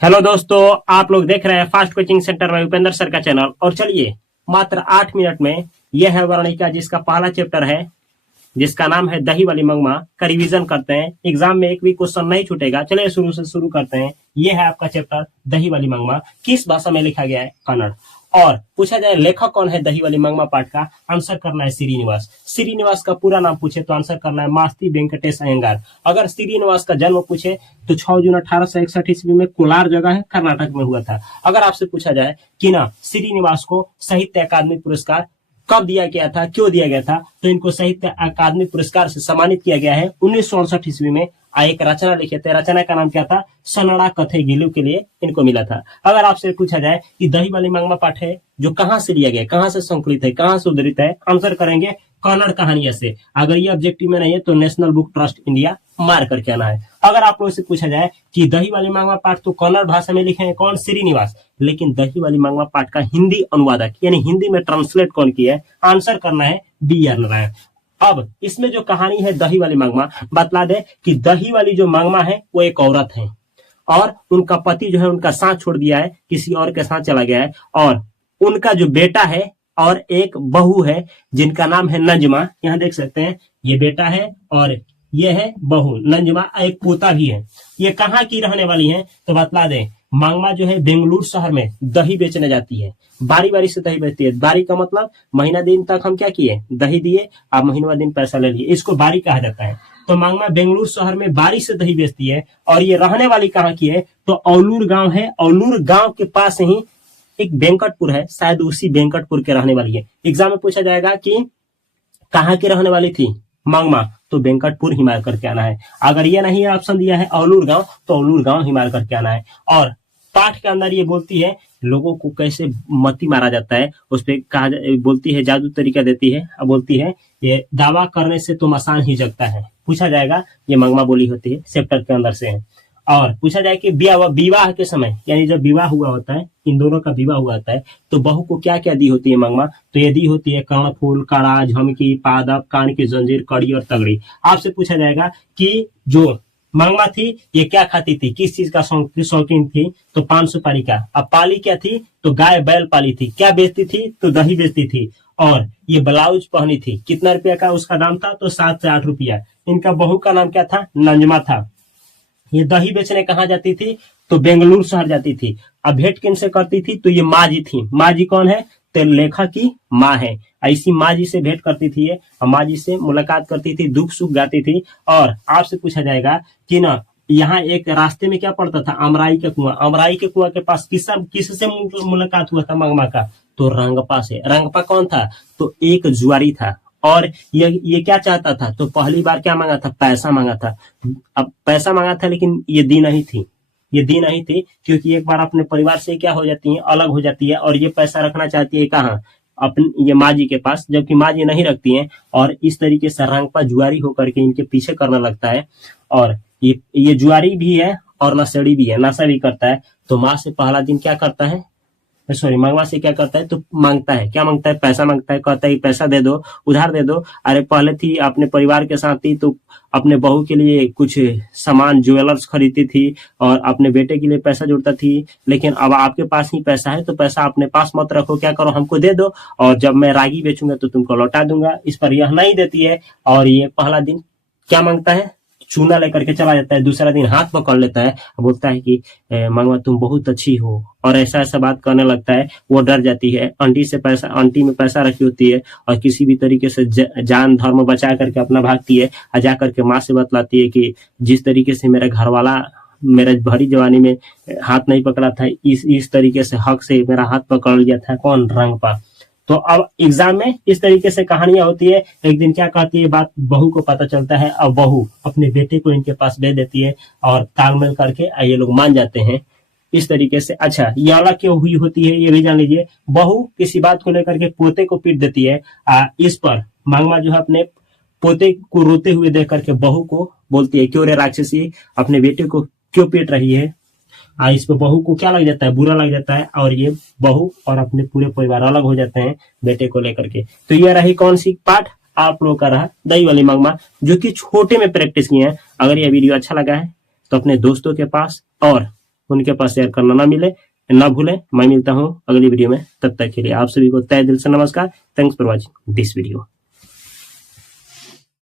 Hello दोस्तों, आप लोग देख रहे हैं फास्ट कोचिंग सेंटर में उपेंद्र सर का चैनल। और चलिए मात्र 8 मिनट में यह है वर्णिका जिसका पहला चैप्टर है, जिसका नाम है दही वाली मंगमा का रिवीजन करते हैं। एग्जाम में एक भी क्वेश्चन नहीं छूटेगा। चलिए शुरू से शुरू करते हैं। यह है आपका चैप्टर दही वाली मंगमा। किस भाषा में लिखा गया है? कन्नड़। और पूछा जाए लेखक कौन है दही वाली मंगमा पाठ का? आंसर करना है श्रीनिवास। श्रीनिवास का पूरा नाम पूछे तो आंसर करना है मास्ती वेंकटेश अयंगार। अगर श्रीनिवास का जन्म पूछे तो 6 जून 1861 ईस्वी में कोलार जगह है, कर्नाटक में हुआ था। अगर आपसे पूछा जाए कि ना श्रीनिवास को साहित्य अकादमी पुरस्कार कब दिया गया था, क्यों दिया गया था, तो इनको साहित्य अकादमी पुरस्कार से सम्मानित किया गया है 1968 ईस्वी में। एक रचना लिखे थे, रचना का नाम क्या था? सनड़ा कथे गिलू के लिए इनको मिला था। अगर आपसे पूछा जाए कि दही वाली मंगमा पाठ है जो कहां से लिया गया, कहां से संकलित है, कहां से उद्धृत है, आंसर करेंगे कन्नड़ कहानियां से। अगर ये ऑब्जेक्टिव में नहीं है तो नेशनल बुक ट्रस्ट इंडिया मार करके आना है। अगर आप लोगों से पूछा जाए कि दही वाली मंगमा पाठ तो कन्नड़ भाषा में लिखे हैं कौन? श्रीनिवास। लेकिन दही वाली मंगमा पाठ का हिंदी अनुवादक यानी हिंदी में ट्रांसलेट कौन किया है? आंसर करना है बी आर नारायण। अब इसमें जो कहानी है दही वाली मंगमा, बतला दे कि दही वाली जो मंगमा है वो एक औरत है और उनका पति जो है उनका साथ छोड़ दिया है, किसी और के साथ चला गया है। और उनका जो बेटा है और एक बहू है जिनका नाम है नंजमा। यहाँ देख सकते हैं ये बेटा है और ये है बहू नंजमा, एक पोता भी है। ये कहाँ की रहने वाली है तो बतला दें, मंगमा जो है बेंगलुरु शहर में दही बेचने जाती है। बारी बारी से दही बेचती है। बारी का मतलब महीना दिन तक हम क्या किए? दही दिए, आप महीना दिन पैसा ले लिए, इसको बारी कहा जाता है। तो मंगमा बेंगलुरु शहर में बारी से दही बेचती है। और ये रहने वाली कहाँ की है तो औलूर गांव है। औलूर गांव के पास ही एक वेंकटपुर है, शायद उसी वेंकटपुर के रहने वाली है। एग्जाम में पूछा जाएगा कि कहाँ की रहने वाली थी मंगमा, तो वेंकटपुर ही मार करके आना है। अगर ये नहीं ऑप्शन दिया है औलूर गांव तो औलूर गांव ही मार करके आना है। और पाठ के अंदर ये बोलती है लोगों को कैसे मत्ती मारा जाता है, उस पर कहा बोलती है जादू तरीका देती है। अब बोलती है ये दावा करने से तो मसान ही जगता है। पूछा जाएगा, ये मंगमा बोली होती है, चैप्टर के अंदर से है। और पूछा जाए कि विवाह के समय यानी जब विवाह हुआ होता है, इन दोनों का विवाह हुआ होता है, तो बहू को क्या क्या दी होती है मंगमा? तो ये दी होती है कर्णफूल, कड़ा, झमकी, पादप, कान की जंजीर, कड़ी और तगड़ी। आपसे पूछा जाएगा कि जो मंगमा थी ये क्या खाती थी, किस चीज का शौकीन थी? तो पान सुपारी का। अब पाली क्या थी तो गाय बैल पाली थी। क्या बेचती थी तो दही बेचती थी। और ये ब्लाउज पहनी थी। कितना रुपया का उसका दाम था तो 7 से 8 रुपया। इनका बहू का नाम क्या था? नंजमा था। ये दही बेचने कहाँ जाती थी तो बेंगलुरु शहर जाती थी। अब भेंट किन से करती थी तो ये माँ जी थी। माँ जी कौन है तो लेखक की माँ है। ऐसी माँ जी से भेंट करती थी ये, माँ जी से मुलाकात करती थी, दुख सुख गाती थी। और आपसे पूछा जाएगा कि ना यहाँ एक रास्ते में क्या पड़ता था? अमराई के कुआं। अमराई के कुआं के पास किससे मुलाकात हुआ था मंगमा का? तो रंगपा से। रंगपा कौन था तो एक जुआरी था। और ये क्या चाहता था तो पहली बार क्या मांगा था? पैसा मांगा था। अब पैसा मांगा था लेकिन ये दी नहीं थी। ये दी नहीं थी क्योंकि एक बार अपने परिवार से क्या हो जाती है? अलग हो जाती है। और ये पैसा रखना चाहती है कहाँ? अपनी ये माँ जी के पास, जबकि माँ जी नहीं रखती हैं। और इस तरीके से रंगपा जुआरी होकर के इनके पीछे करने लगता है। और ये जुआरी भी है और नशेड़ी भी है, नशा भी करता है। तो माँ से पहला दिन क्या करता है, सॉरी मंगवा से क्या करता है तो मांगता है। क्या मांगता है? पैसा मांगता है। कहता है पैसा दे दो, उधार दे दो। अरे पहले थी अपने परिवार के साथ थी तो अपने बहू के लिए कुछ सामान ज्वेलर्स खरीदती थी और अपने बेटे के लिए पैसा जुड़ता थी। लेकिन अब आपके पास ही पैसा है तो पैसा अपने पास मत रखो, क्या करो हमको दे दो और जब मैं रागी बेचूंगा तो तुमको लौटा दूंगा। इस पर यह नहीं देती है। और ये पहला दिन क्या मांगता है? चूना लेकर के चला जाता है। दूसरा दिन हाथ पकड़ लेता है, बोलता है कि मंगवा तुम बहुत अच्छी हो, और ऐसा ऐसा बात करने लगता है। वो डर जाती है। आंटी से पैसा, आंटी में पैसा रखी होती है और किसी भी तरीके से जान धर्म बचा करके अपना भागती है। और जा करके माँ से बतलाती है कि जिस तरीके से मेरा घर वाला मेरा भरी जवानी में हाथ नहीं पकड़ा था, इस तरीके से हक से मेरा हाथ पकड़ लिया था कौन? रंगपा। तो अब एग्जाम में इस तरीके से कहानियां होती है। एक दिन क्या कहती है बात, बहू को पता चलता है। अब बहू अपने बेटे को इनके पास भेज देती है और तालमेल करके ये लोग मान जाते हैं इस तरीके से। अच्छा, ये अलग क्यों हुई होती है ये भी जान लीजिए। बहू किसी बात को लेकर के पोते को पीट देती है। इस पर मंगमा जो है अपने पोते को रोते हुए देख करके बहू को बोलती है, क्यों रे राक्षसी, अपने बेटे को क्यों पीट रही है? इस पे बहू को क्या लग जाता है? बुरा लग जाता है। और ये बहू और अपने पूरे परिवार अलग हो जाते हैं बेटे को लेकर के। तो ये रही कौन सी पाठ? आप लोग का रहा दही वाली मंगमा, जो कि छोटे में प्रैक्टिस किए हैं। अगर ये वीडियो अच्छा लगा है तो अपने दोस्तों के पास और उनके पास शेयर करना ना भूलें। मैं मिलता हूं अगली वीडियो में, तब तक के लिए आप सभी को तहे दिल से नमस्कार। Thanks for watching this video.